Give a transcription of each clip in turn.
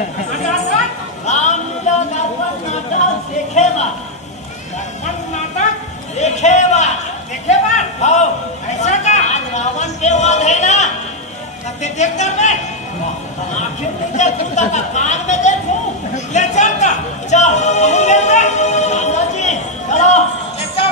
रामलीला दर्पण नाटक देखेगा। नाटक देखेगा। देखेगा? हाँ। ऐसा का? आज रावण के वध है ना? कते देख कर मैं? आखिर नहीं देखूंगा का कान में देखूं। ले चलता। चल। ले चल। राजा जी, चलो। ले चल।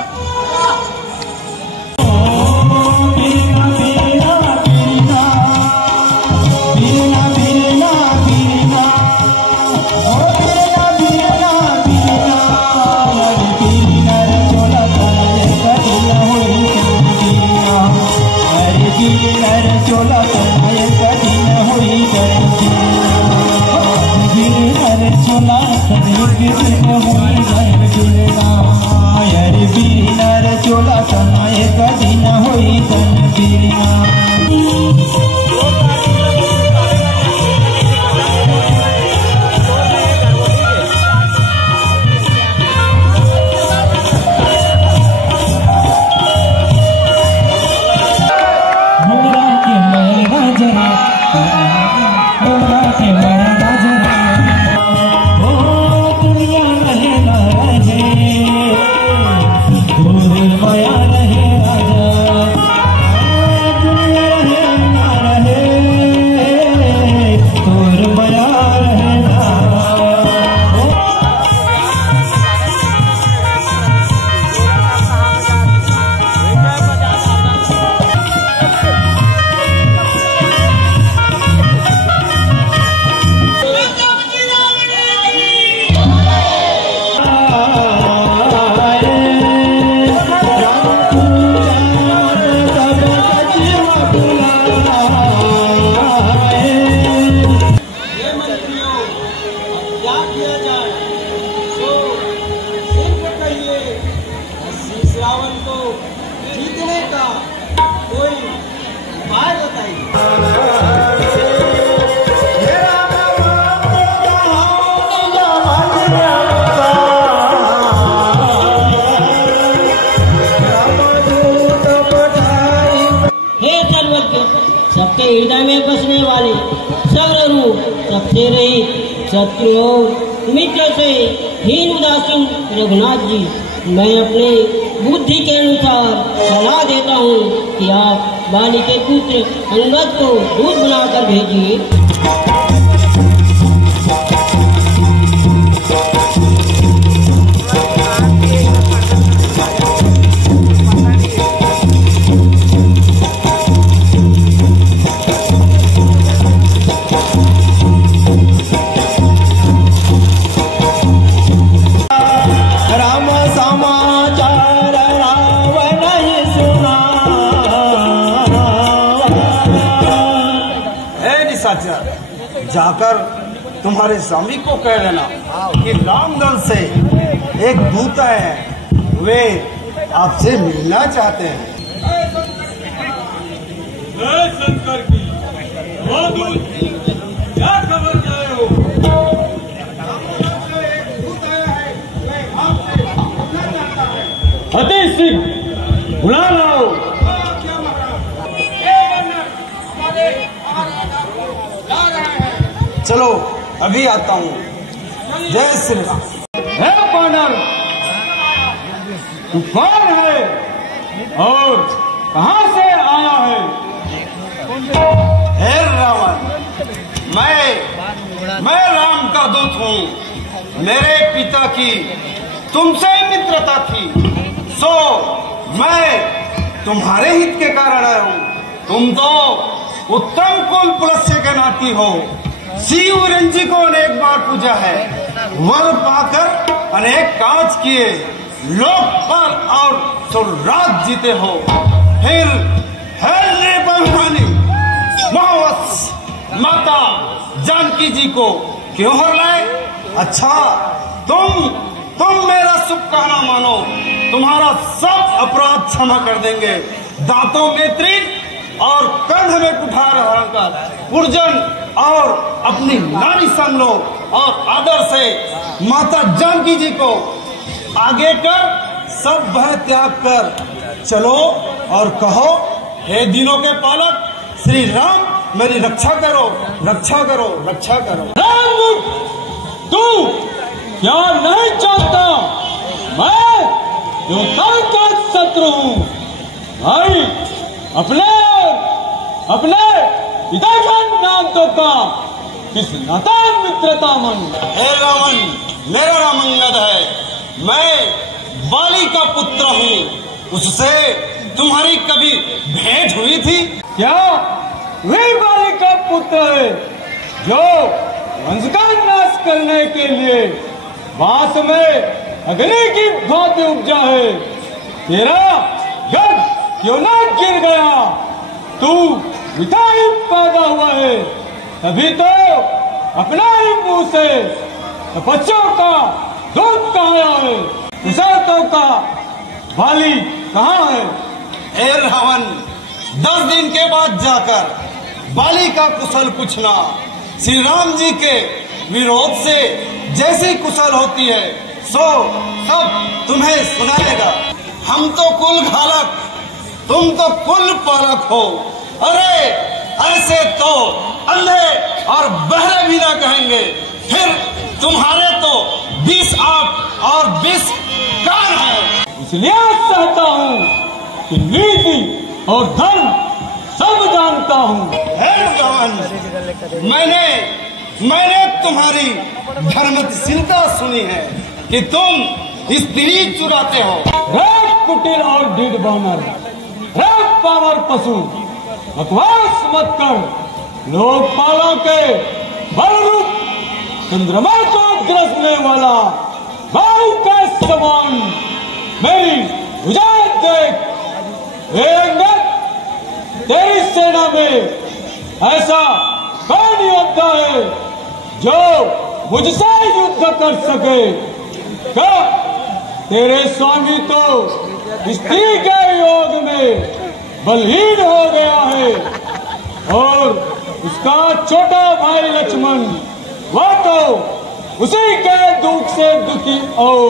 सबके हृदय में बसने वाले सर्वरूप सबसे रहित शत्रु मित्र से हीन उदासीन रघुनाथ जी, मैं अपने बुद्धि के अनुसार सलाह देता हूँ कि आप बाली के पुत्र अंगद को दूध बनाकर भेजिए। जाकर तुम्हारे स्वामी को कह देना कि रामगढ़ से एक दूत है, वे आपसे मिलना चाहते हैं। शंकर की वो दूत क्या खबर जाए हो? फतेह सिंह बुला लाओ। चलो अभी आता हूँ। जय श्री राम। है पांडव, तू कौन है और कहाँ से आया है? हे रावण, मैं राम का दूत हूँ। मेरे पिता की तुमसे मित्रता थी, सो मैं तुम्हारे हित के कारण आया हूँ। तुम तो उत्तम कुल पुलस्य के नाती हो। शिव रंजी को अनेक बार पूजा है, वर पाकर अनेक काज किए, लोकपाल और स्वराज जीते हो। फिर महावत्स माता जानकी जी को क्यों हर लाए? अच्छा, तुम मेरा शुभ कहना मानो, तुम्हारा सब अपराध क्षमा कर देंगे। दांतों में त्रिन और कंध में कुठार हड़कर पुरजन और अपनी नारी संग लो और आदर से माता जानकी जी को आगे कर सब भय त्याग कर चलो और कहो, हे दिनों के पालक श्री राम, मेरी रक्षा करो, रक्षा करो, रक्षा करो। राम तू क्या नहीं जानता, मैं देवताओं का शत्रु हूँ भाई। अपने पिता का नाम तो का किस नाता मित्रता मन। हे रावण, मेरा नाम अंगद है, मैं बाली का पुत्र हूँ। उससे तुम्हारी कभी भेंट हुई थी क्या? वही बाली का पुत्र है जो वंश का नाश करने के लिए बांस में अग्नि की भांति उपजा है। तेरा गढ़ क्यों ना गिर गया? तू पिता ही पैदा हुआ है, तभी तो अपना ही मुंह से बच्चों का दूध कहाँ है? कुशलतों का बाली कहाँ है? हे रावण, 10 दिन के बाद जाकर बाली का कुशल पूछना। श्री राम जी के विरोध से जैसी कुशल होती है सो सब तुम्हें सुनाएगा। हम तो कुल घालक, तुम तो कुल पालक हो। अरे ऐसे तो अंधे और बहरे भी ना कहेंगे, फिर तुम्हारे तो 20 आंख और 20 कान है। इसलिए सहता हूँ कि नीति और धर्म सब जानता हूँ। हे रावण, मैंने तुम्हारी धर्मशीलता सुनी है कि तुम स्त्री चुराते हो। रे कुटिल और ढीठ बानर, रे पावर पशु, बकवास मत कर। लोकपालों के बल रूप चंद्रमा को ग्रसने वाला बाहु के समान मेरी भुजा देख। हे अंगद, तेरी सेना में ऐसा कौन योद्धा है जो मुझसे युद्ध कर सके? क्या तेरे स्वामी तो स्त्री के योग में बलहीन हो गया है और उसका छोटा भाई लक्ष्मण वह तो उसी के दुख से दुखी और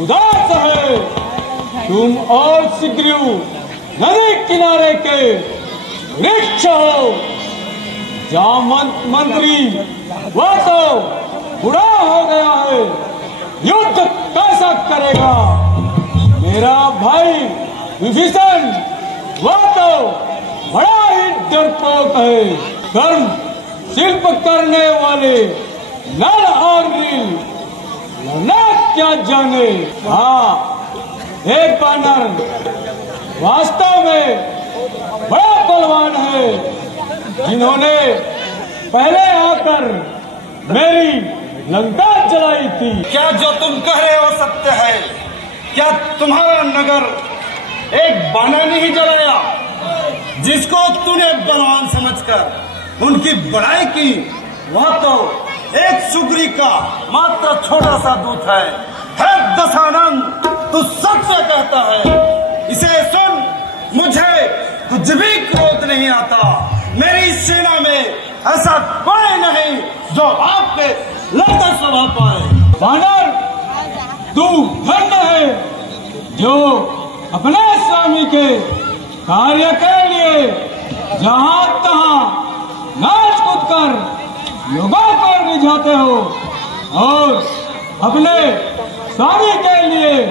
उदास है। तुम और सुग्रीव नदी किनारे के वृक्ष हो। मंत्री वह तो बुरा हो गया है, युद्ध कैसा करेगा? मेरा भाई विभीषण वह तो बड़ा ही डरपोक है। कर्म शिल्प करने वाले नर और नील लड़ना क्या जाने। हाँ, एक बानर वास्तव में बड़ा बलवान है, जिन्होंने पहले आकर मेरी लंका जलाई थी। क्या जो तुम कह रहे हो सत्य है? क्या तुम्हारा नगर एक बानर ने ही जलाया, जिसको तूने बलवान समझकर उनकी बड़ाई की? वह तो एक सुग्री का मात्र छोटा सा दूत है। हे दशानन, तू सत्य कहता है। इसे सुन, मुझे कुछ भी क्रोध नहीं आता। मेरी सेना में ऐसा कोई नहीं जो आपके लड़का स्वभाव पाए। बानर, तू धन्य है जो अपने स्वामी के कार्य के लिए जहाँ तहाँ नाच कूद कर लोगों को रिझाते हो और अपने स्वामी के लिए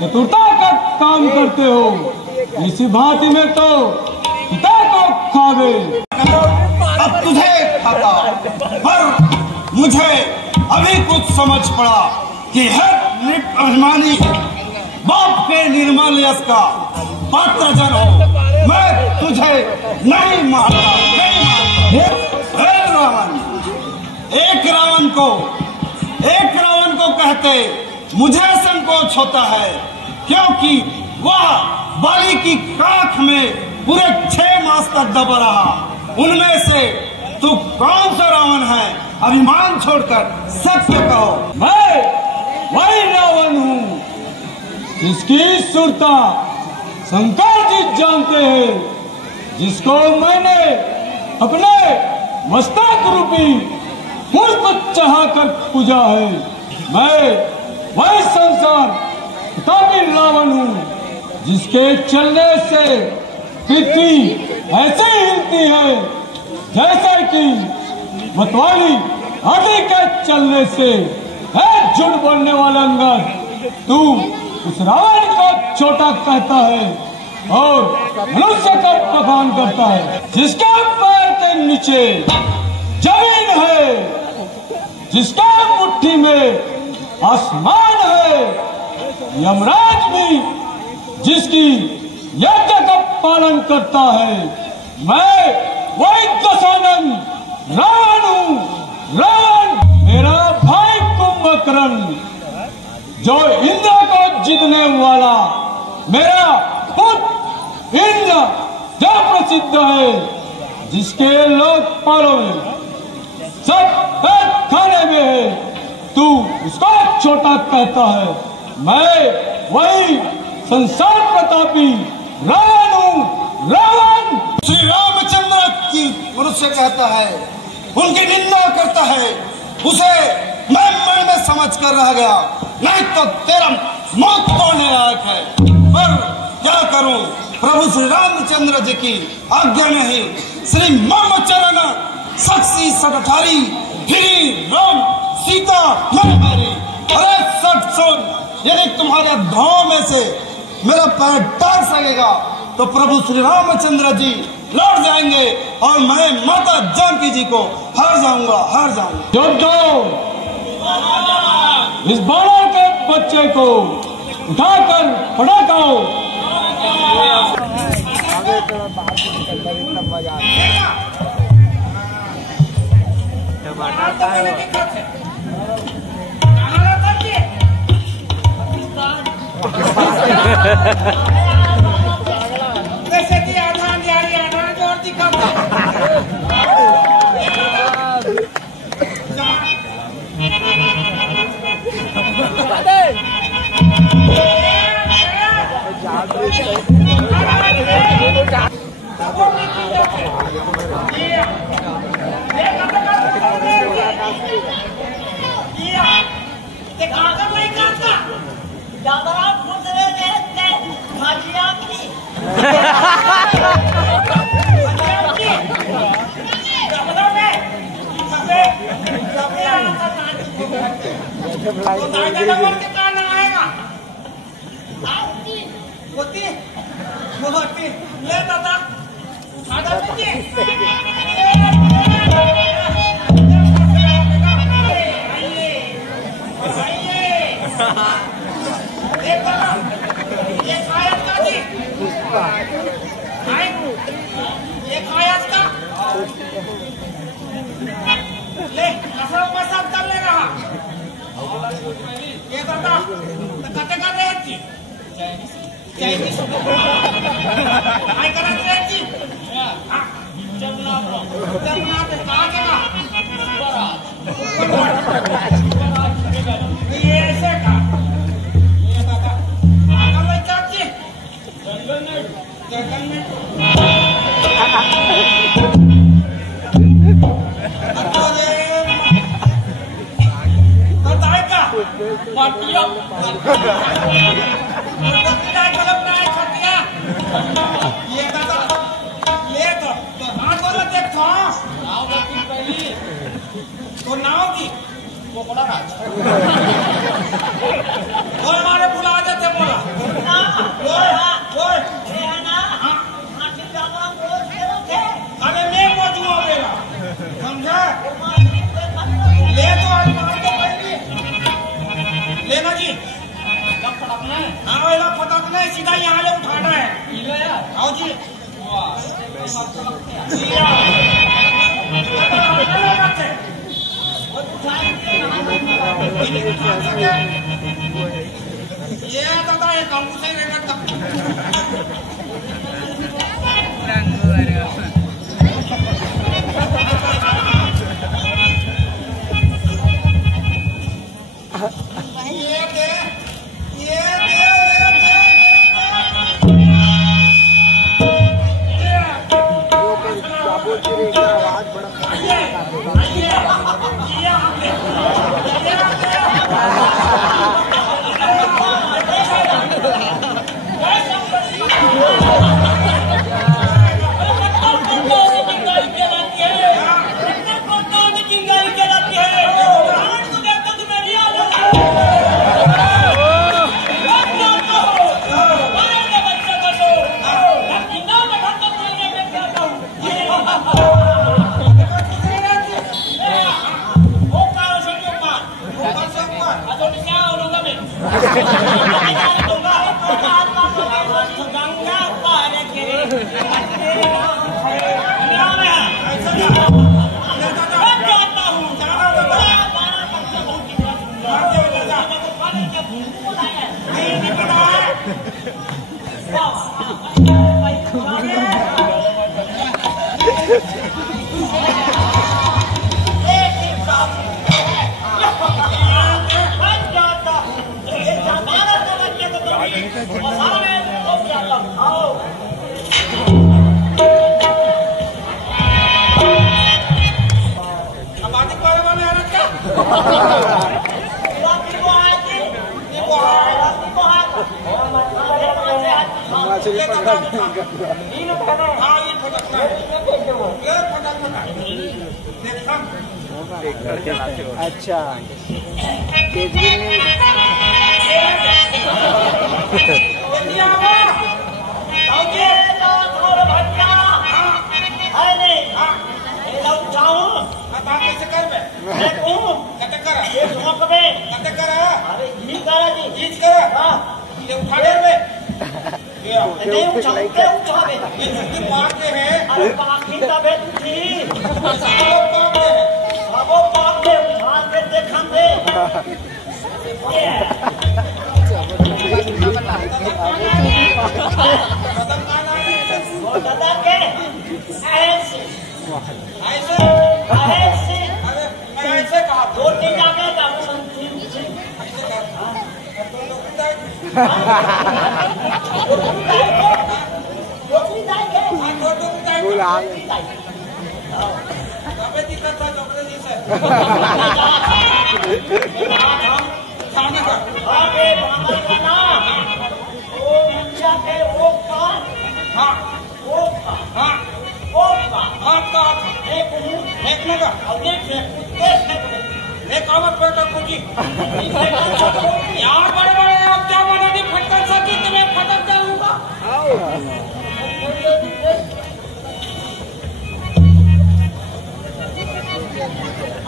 चतुरता का काम करते हो। इसी भांति में तो पिता को खा गए। अब तुझे खाता, पर मुझे अभी कुछ समझ पड़ा कि हर अभिमानी बाप के निर्मल यश का पात्र जन हो। मैं तुझे नहीं मारता, नहीं मारता। हे रावण, एक रावण को कहते मुझे संकोच होता है, क्योंकि वह बाली की काख में पूरे 6 मास तक दबा रहा। उनमें से तू कौन सा रावण है? अभिमान छोड़कर सत्य कहो। मैं वही रावण हूँ जिसकी सुरता शंकर जी जानते हैं, जिसको मैंने अपने मस्तक रूपी फूल को चढ़ाकर पूजा है। मैं वही संसार प्रतापी रावण हूँ जिसके चलने से पृथ्वी ऐसे हिलती है जैसे कि मतवाली आगे के चलने से है झूठ बोलने वाला अंगद, तू उस रावण को छोटा कहता है और मनुष्य का अपमान करता है, जिसका पैर के नीचे जमीन है, जिसका मुट्ठी में आसमान है, यमराज भी जिसकी यज्ञ का पालन करता है। मैं वही दशानन रावण हूँ, रावण मेरा भाई कुंभकर्ण, जो इंद्र को जीतने वाला मेरा पुत्र इंद्र जो प्रसिद्ध है, जिसके लोग पालों में सब खाने में है, तू उसको छोटा कहता है। मैं वही संसार प्रतापी रावण हूँ, रावण। श्री रामचंद्र की मनुष्य कहता है, उनकी निंदा करता है, उसे मैं मन में समझ कर रह गया, नहीं तो तेरा मौत पाने लायक है। पर क्या करूं, प्रभु श्री रामचंद्र जी की आज्ञा नहीं। श्री मम चरण साक्षी सठारी फिरी राम सीता मन हरी। अरे सट सुन, यदि तुम्हारे घाव में से मेरा पैर टाल सकेगा तो प्रभु श्री रामचंद्र जी लौट जाएंगे और मैं माता जानकी जी को हार जाऊंगा। जोधो, इस बालक के बच्चे को उठाकर पटाओ। वैसे कि आधा जोर दिखाता तो नाव की वो बोला राज और हमारे बुला देते बोला अरे मैं मौजूद मेरा समझा ले तो लेना जी हाँ वही फटकना है सीधा यहाँ ले उठाना है आओ जी ये दादा ये गाँव से अच्छा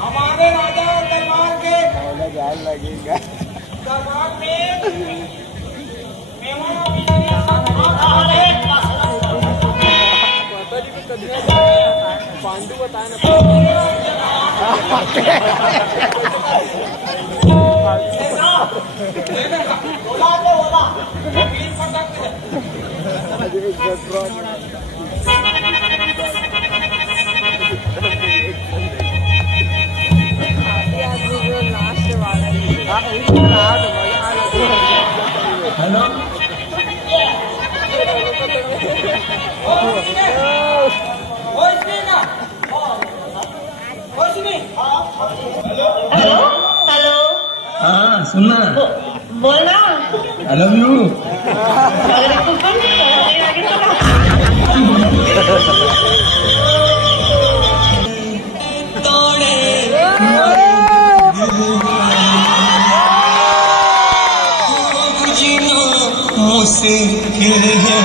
हमारे राजा दरबार के दरबार में पांडु बताए हाँ सुनना बोलना आई लव यू मुश्किल है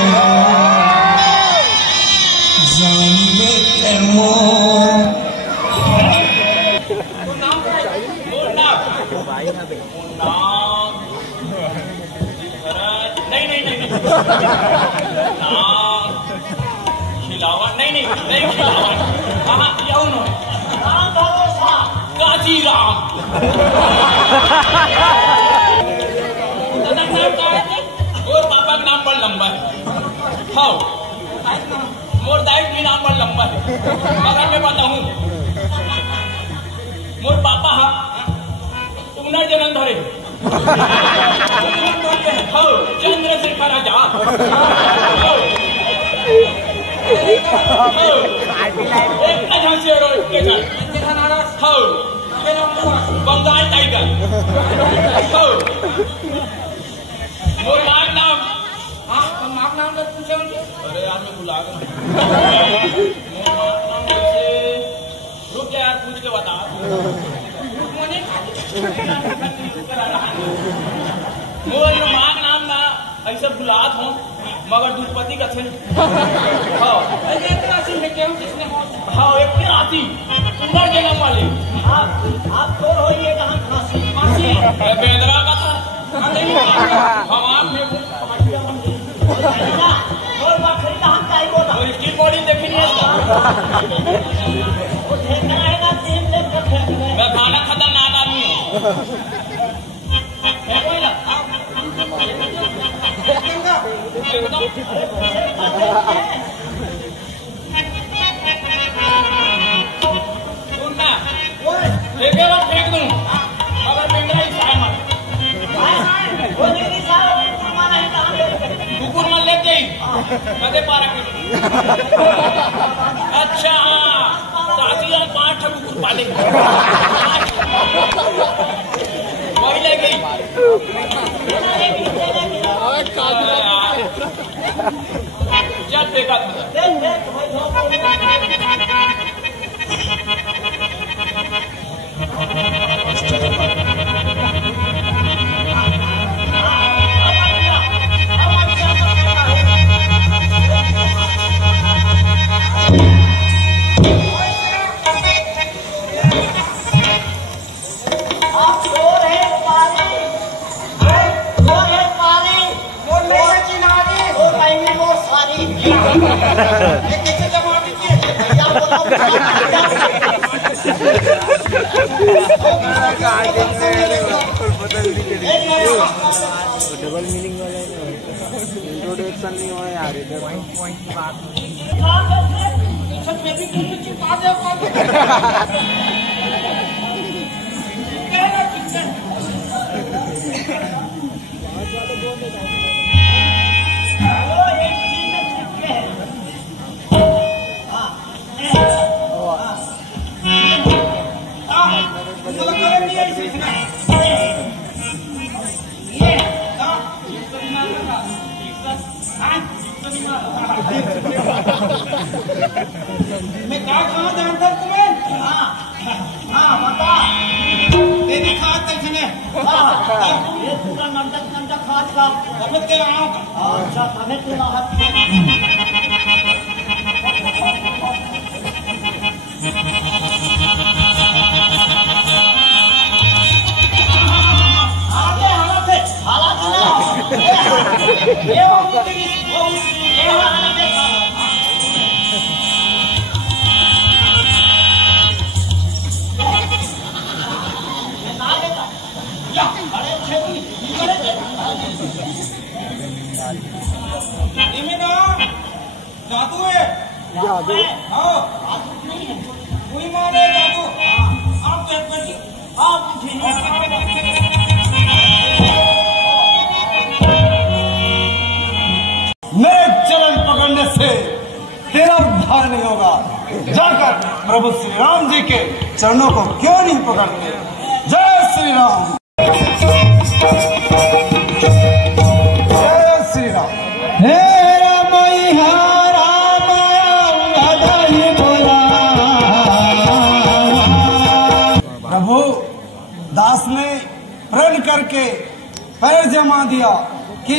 जाने कैमो खिलावा नहीं खिलावा हाँ येऊन राम भरोसा काजी राम और पापा का नाम बड़ा लंबा है हाँ मोर दाई भी नाम बड़ा लंबा है मगर मैं बताऊँ मोर पापा हाँ उन्हें जन्म धरे हाँ चंद्रशेखर आजाद बंगाल टाइगर मोर मार नाम हाँ मार नाम पूछे अरे आप में बुला रुक जा यार पूछ के बता मोर मार नाम ना ऐसे बुलात हूँ मगर दुष्पति का थे हाँ एक राशि पुनर्जन्म वाले आप तो होइए कहाँ खांसी बेंद्रा का था हम आप और इसकी बॉडी देखी नहीं मैं खाना खतरनाक आदमी हूँ सुनना लेके बाद फेंक दूं अगर पेंगरा ही साय मार वो नहीं साहब माना है कहां कुकुर मन ले गई कदे पारा के अच्छा हां दादी और 5 कुकुर पाले वही लगी चल देखा डबल मीनिंग वाला इंट्रोडक्शन नहीं हुआ यार इधर पॉइंट की बात मैं क्या कहा जानता तुम्हें हाँ बता तेरी खाद देखने ये पूरा नंदा खाद का तबियत के लाओ अच्छा तबियत के लाओ आगे हालात ना ये जादू है जादू हाँ कोई माने जादू आप मेरे चरण पकड़ने से तेरा उद्धार नहीं होगा। जाकर प्रभु श्री राम जी के चरणों को क्यों नहीं पकड़ते। जय श्री राम, जय श्री राम। हे प्रभु दास ने प्रण करके पैर जमा दिया कि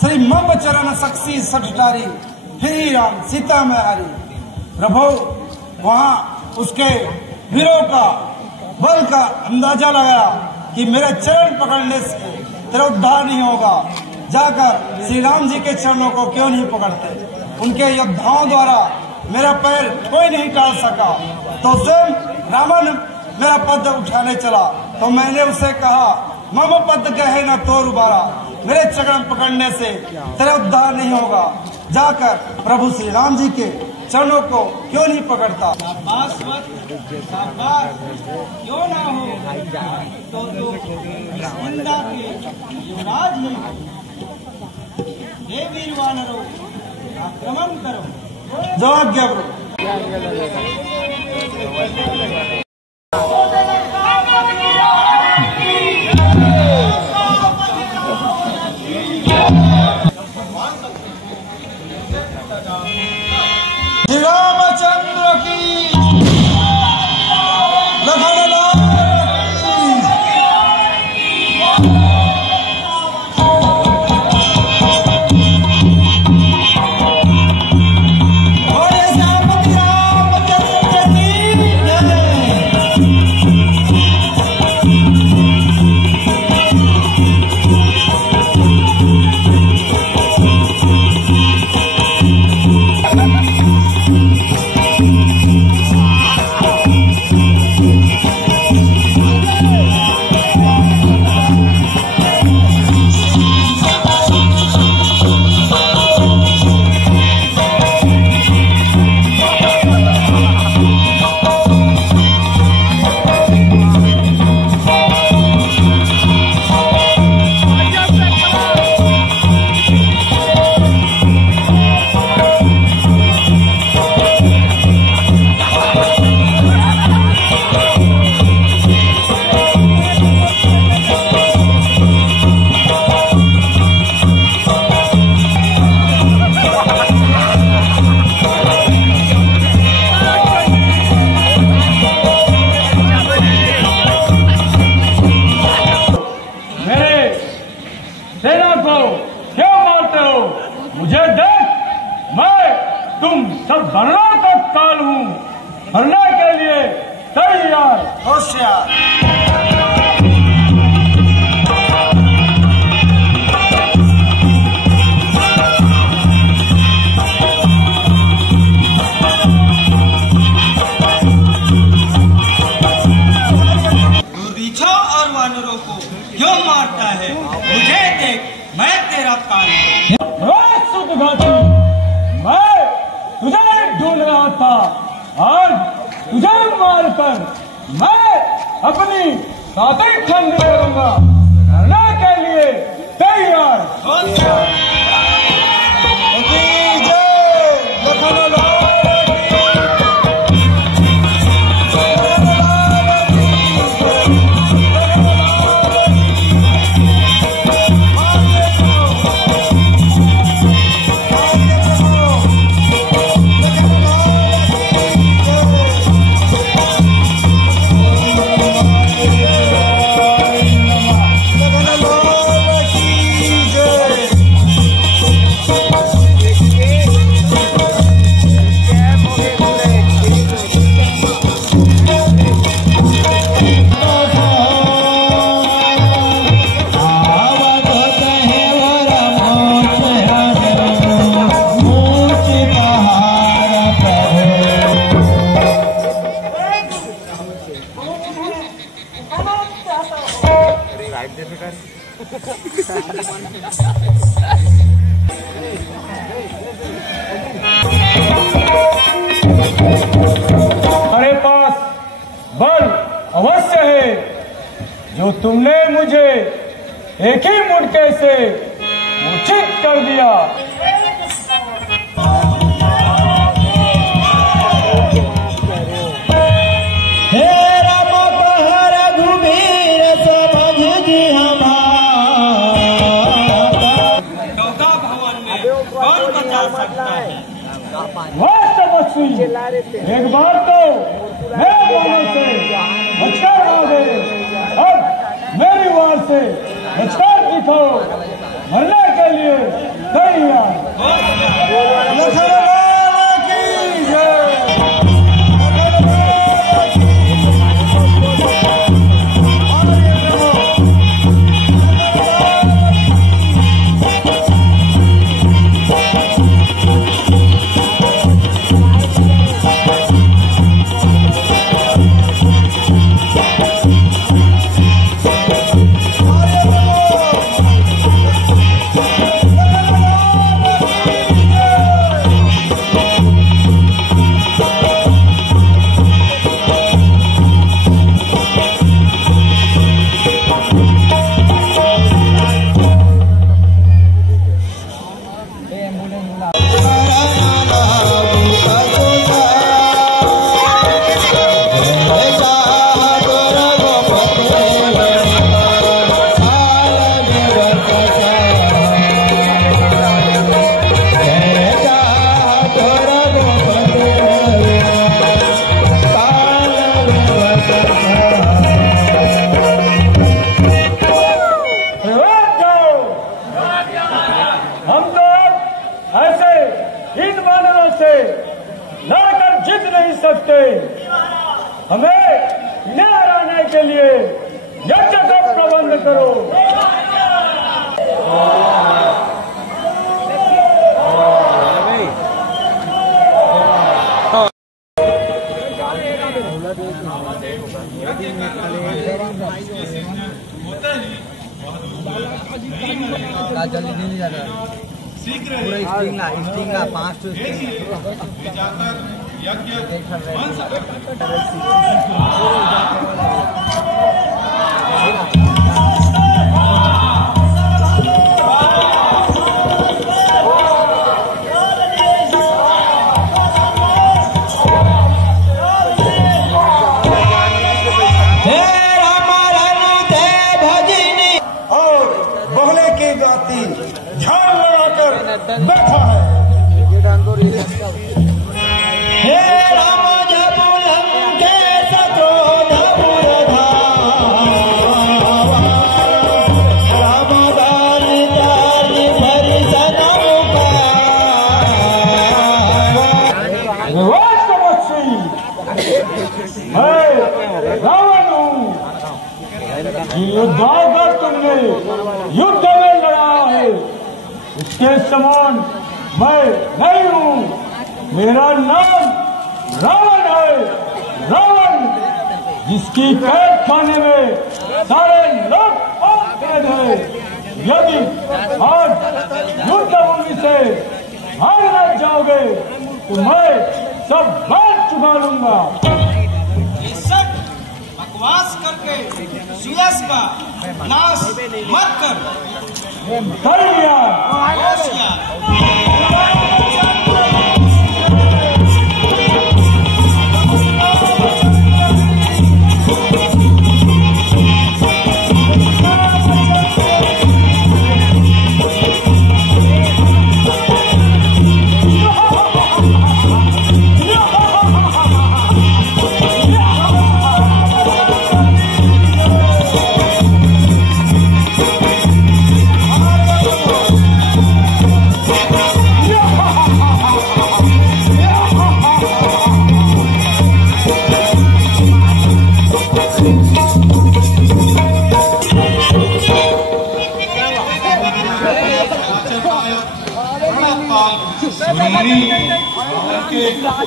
श्री मम चरण सक्सी सठटारी फिर राम सीता में हरी। प्रभु वहाँ उसके वीरों का बल का अंदाजा लगाया कि मेरे चरण पकड़ने से तेरा उद्धार नहीं होगा। जाकर श्री राम जी के चरणों को क्यों नहीं पकड़ते। उनके योद्धाओं द्वारा मेरा पैर कोई नहीं टाल सका। तो स्वयं रावण मेरा पद उठाने चला तो मैंने उसे कहा मम पद गहे न तोर उबारा, मेरे चरण पकड़ने से तेरा उद्धार नहीं होगा। जाकर प्रभु श्री राम जी के चरणों को क्यों नहीं पकड़ता। शाबाश क्यों ना हो तो युवराज ही हे वीर वानरों आक्रमण करो। जो आज्ञा प्रभु। श्री रामचंद्र की मरने के लिए तैयार। होशियार। और वानरों को क्यों मारता है? मुझे देख, मैं तेरा काल सुदघाती, मैं तुझे ढूंढ रहा था। आज तुझे मारकर मैं अपनी ताकत ठंडी करूंगा। मरने के लिए तैयार। हमारे पास बल अवश्य है, जो तुमने मुझे एक ही मुड़के से मूर्छित कर दिया। एक बार तो मेरे बालों से बचकर आ गए, अब मेरी वार से बचकर दिखाओ। मरने के लिए तैयार। लड़कर जीत नहीं सकते। हमें इन्हें हराने के लिए यज्ञ का प्रबंध करो। जल्दी नहीं जाता, पूरा स्टिंग 5 ध्यान लगाकर बैठा है। हे राम जब लंके सत्रोध मैं रावण हूँ। योद्धाओं का तुमने युद्ध में लड़ा है, उसके समान मैं नहीं हूँ। मेरा नाम रावण है, रावण, जिसकी कैद खाने में सारे लोग कैद है। यदि आज युद्ध भूमि से हार न जाओगे तो मैं सब बात चुका लूंगा। ये सब बकवास करके सुयस का नाश मत कर दिया।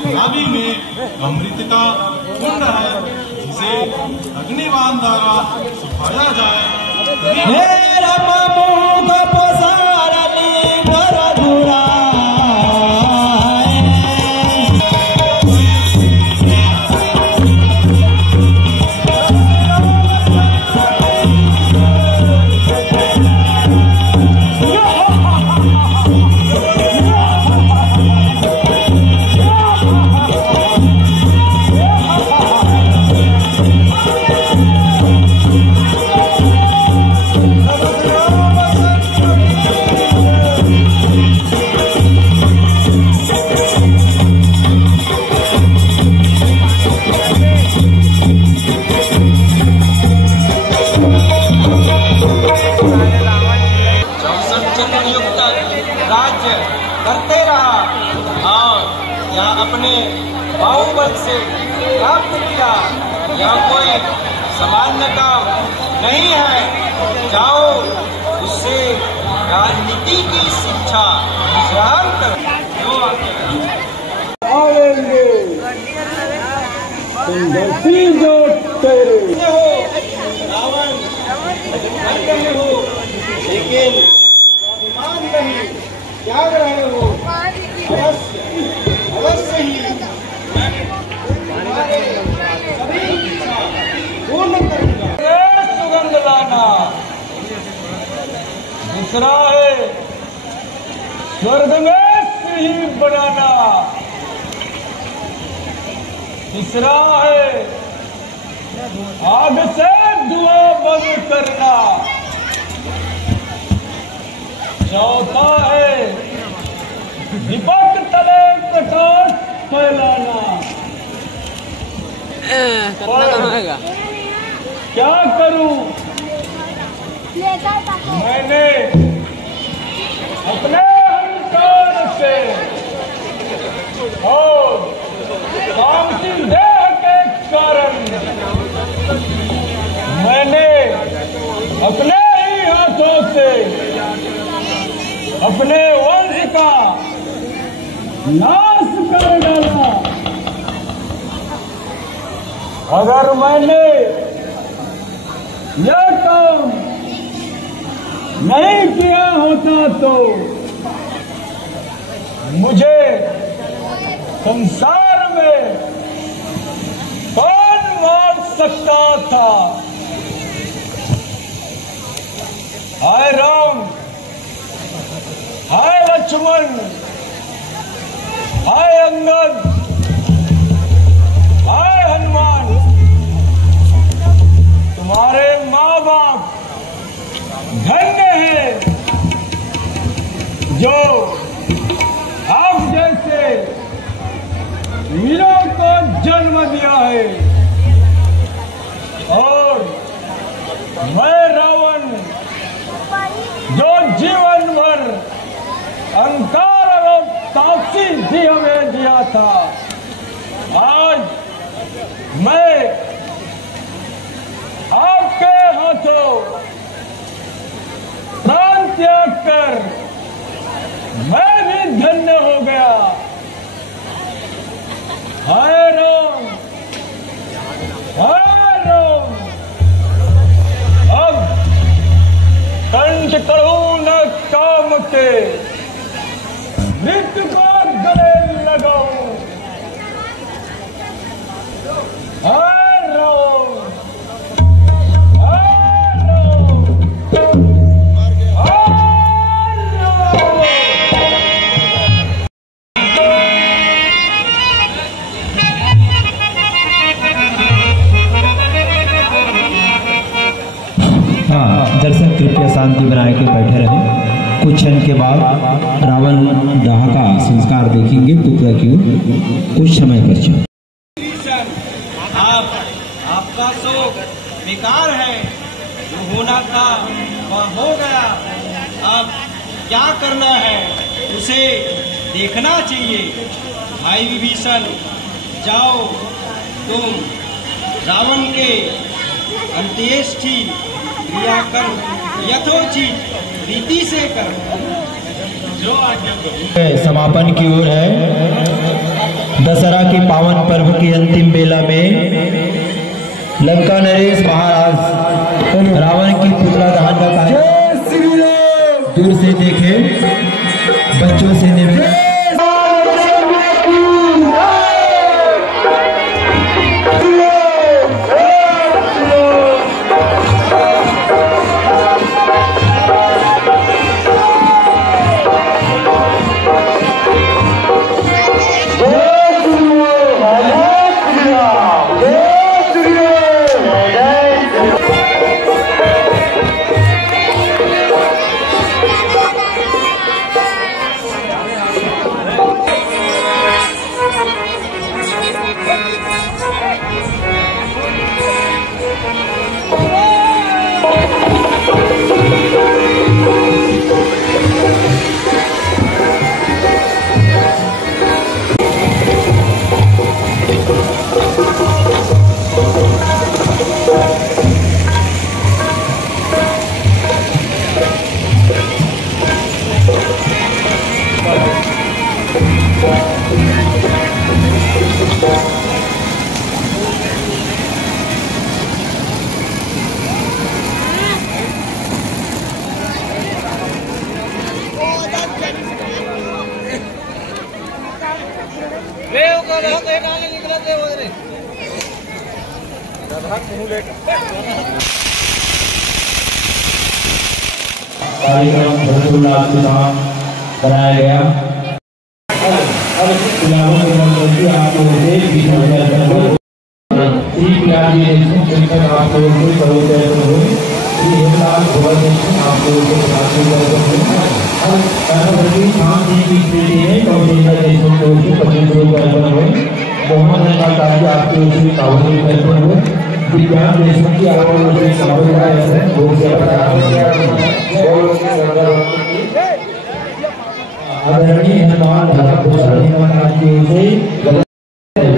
नाभि में अमृत का कुंड है, जिसे अग्निवान द्वारा सुखाया जाए। मेरा मुंह का पसारनी बड़ा बुरा राज्य करते रहा और यह अपने बाहुबल से प्राप्त किया। यह कोई सामान्य काम नहीं है। जाओ, उससे राजनीति की शिक्षा ग्रहण करो। आएंगे तुम जो तेरे हो रावण, नहीं हो, लेकिन मान नहीं त्याग रहे हो। अवश्य अवश्य ही तुम्हारे सभी इच्छा पूर्ण करूंगा। सुगंध लाना, दूसरा है स्वर्ग में सिंह बनाना, तीसरा है आग से धुआं बंद करना, चौथा है दीपक तले प्रकाश फैलाना। क्या करूं? मैंने अपने अहंकार से और कामसिंह देह के कारण मैंने अपने ही हाथों से अपने वंश का नाश कर डाला। अगर मैंने यह काम नहीं किया होता तो मुझे संसार में कौन मार सकता था? हाय राम, हाय लक्ष्मण, हाय अंगद, हाय हनुमान, तुम्हारे माँ बाप धन्य हैं जो आप जैसे वीरों को जन्म दिया है। और मैं रावण जो जीवन भर अहंकार और तापसी भी हमें दिया था, आज कृपया शांति बनाए के बैठे रहें। कुछ क्षण के बाद रावण दाह का संस्कार देखेंगे पुत्र की कुछ समय पश्चात। आपका शोक बेकार है, जो होना था वह हो गया। अब क्या करना है उसे देखना चाहिए। भाई विभीषण, जाओ तुम रावण के अंत्येष्टि क्रिया कर यथोचित रीति से कर। जो समापन की ओर है। दशहरा की पावन पर्व की अंतिम बेला में लंका नरेश महाराज रावण की पुतला दहन का कार्य दूर से देखे। बच्चों से निवेदन कार्यक्रम हर्षोल्लास के साथ बनाया गया। आप लोगों से विज्ञान देशों की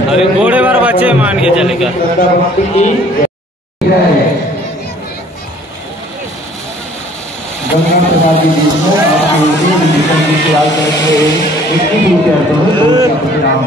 अरे घोड़े पर बच्चे मान के चलेगा। गंगा प्रसाद जी